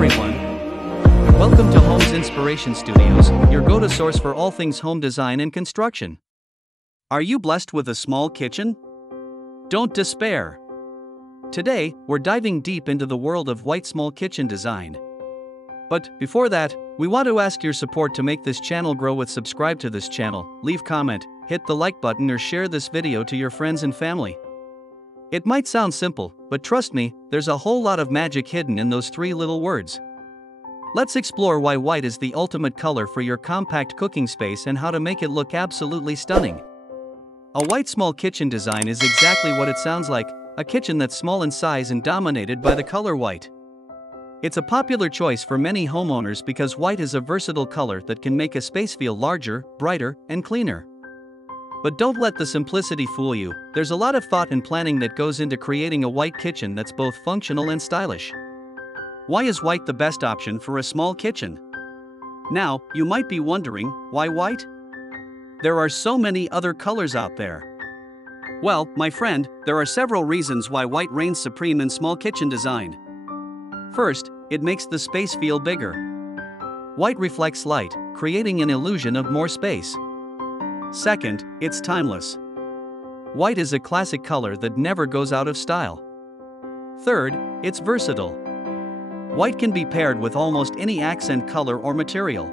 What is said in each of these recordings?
everyone. Welcome to Homes Inspiration Studios, your go-to source for all things home design and construction. Are you blessed with a small kitchen? Don't despair. Today, we're diving deep into the world of white small kitchen design. But before that, we want to ask your support to make this channel grow with subscribe to this channel, leave comment, hit the like button or share this video to your friends and family. It might sound simple, but trust me, there's a whole lot of magic hidden in those three little words. Let's explore why white is the ultimate color for your compact cooking space and how to make it look absolutely stunning. A white small kitchen design is exactly what it sounds like, a kitchen that's small in size and dominated by the color white. It's a popular choice for many homeowners because white is a versatile color that can make a space feel larger, brighter, and cleaner. But don't let the simplicity fool you, there's a lot of thought and planning that goes into creating a white kitchen that's both functional and stylish. Why is white the best option for a small kitchen? Now, you might be wondering, why white? There are so many other colors out there. Well, my friend, there are several reasons why white reigns supreme in small kitchen design. First, it makes the space feel bigger. White reflects light, creating an illusion of more space. Second, it's timeless. White is a classic color that never goes out of style. Third, it's versatile. White can be paired with almost any accent color or material.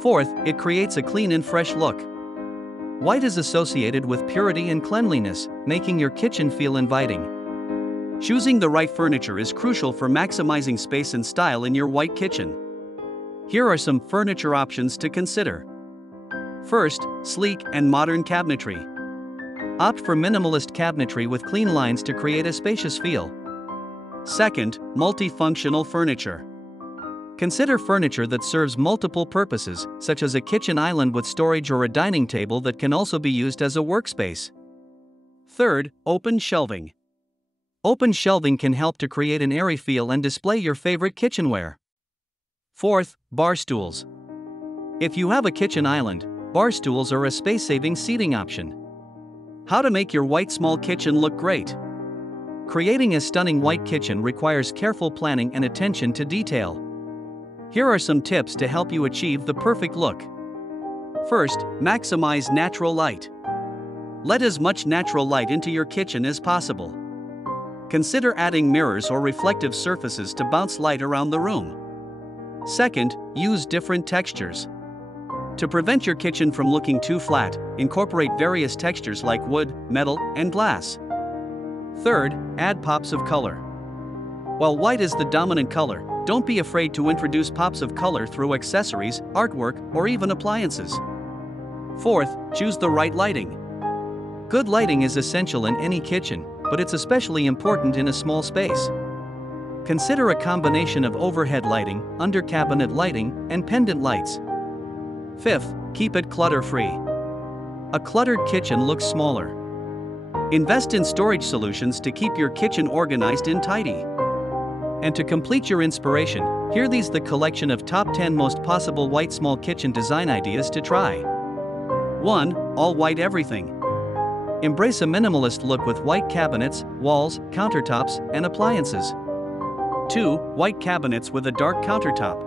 Fourth, it creates a clean and fresh look. White is associated with purity and cleanliness, making your kitchen feel inviting. Choosing the right furniture is crucial for maximizing space and style in your white kitchen. Here are some furniture options to consider. First, sleek and modern cabinetry. Opt for minimalist cabinetry with clean lines to create a spacious feel. Second, multifunctional furniture. Consider furniture that serves multiple purposes, such as a kitchen island with storage or a dining table that can also be used as a workspace. Third, open shelving. Open shelving can help to create an airy feel and display your favorite kitchenware. Fourth, bar stools. If you have a kitchen island, bar stools are a space-saving seating option. How to make your white small kitchen look great? Creating a stunning white kitchen requires careful planning and attention to detail. Here are some tips to help you achieve the perfect look. First, maximize natural light. Let as much natural light into your kitchen as possible. Consider adding mirrors or reflective surfaces to bounce light around the room. Second, use different textures. To prevent your kitchen from looking too flat, incorporate various textures like wood, metal, and glass. Third, add pops of color. While white is the dominant color, don't be afraid to introduce pops of color through accessories, artwork, or even appliances. Fourth, choose the right lighting. Good lighting is essential in any kitchen, but it's especially important in a small space. Consider a combination of overhead lighting, under-cabinet lighting, and pendant lights. Fifth, keep it clutter-free. A cluttered kitchen looks smaller. Invest in storage solutions to keep your kitchen organized and tidy. And to complete your inspiration, here these the collection of top 10 most possible white small kitchen design ideas to try. 1. All white everything. Embrace a minimalist look with white cabinets, walls, countertops, and appliances. 2. White cabinets with a dark countertop.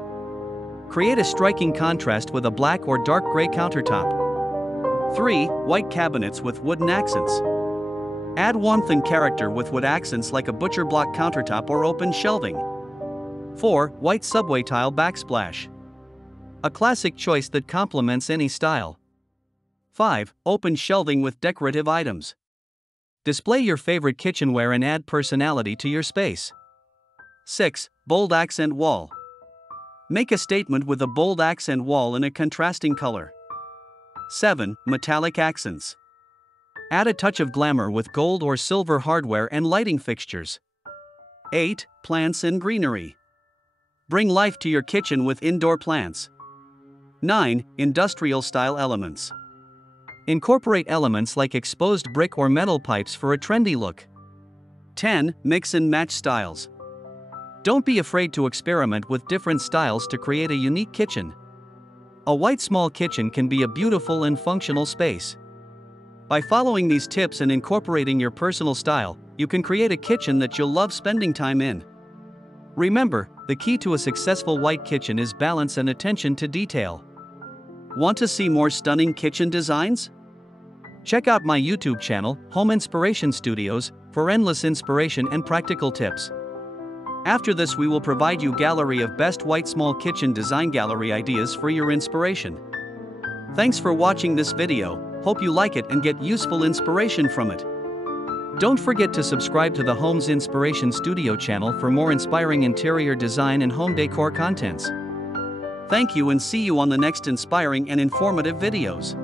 Create a striking contrast with a black or dark gray countertop. 3. White cabinets with wooden accents. Add warmth and character with wood accents like a butcher block countertop or open shelving. 4. White subway tile backsplash. A classic choice that complements any style. 5. Open shelving with decorative items. Display your favorite kitchenware and add personality to your space. 6. Bold accent wall. Make a statement with a bold accent wall in a contrasting color. 7. Metallic accents. Add a touch of glamour with gold or silver hardware and lighting fixtures. 8. Plants and greenery. Bring life to your kitchen with indoor plants. 9. Industrial-style elements. Incorporate elements like exposed brick or metal pipes for a trendy look. 10. Mix and match styles. Don't be afraid to experiment with different styles to create a unique kitchen. A white small kitchen can be a beautiful and functional space. By following these tips and incorporating your personal style, you can create a kitchen that you'll love spending time in. Remember, the key to a successful white kitchen is balance and attention to detail. Want to see more stunning kitchen designs? Check out my YouTube channel, Home Inspiration Studios, for endless inspiration and practical tips. After this, we will provide you gallery of best white small kitchen design gallery ideas for your inspiration. Thanks for watching this video, hope you like it and get useful inspiration from it. Don't forget to subscribe to the Homes Inspiration Studio channel for more inspiring interior design and home decor contents. Thank you and see you on the next inspiring and informative videos.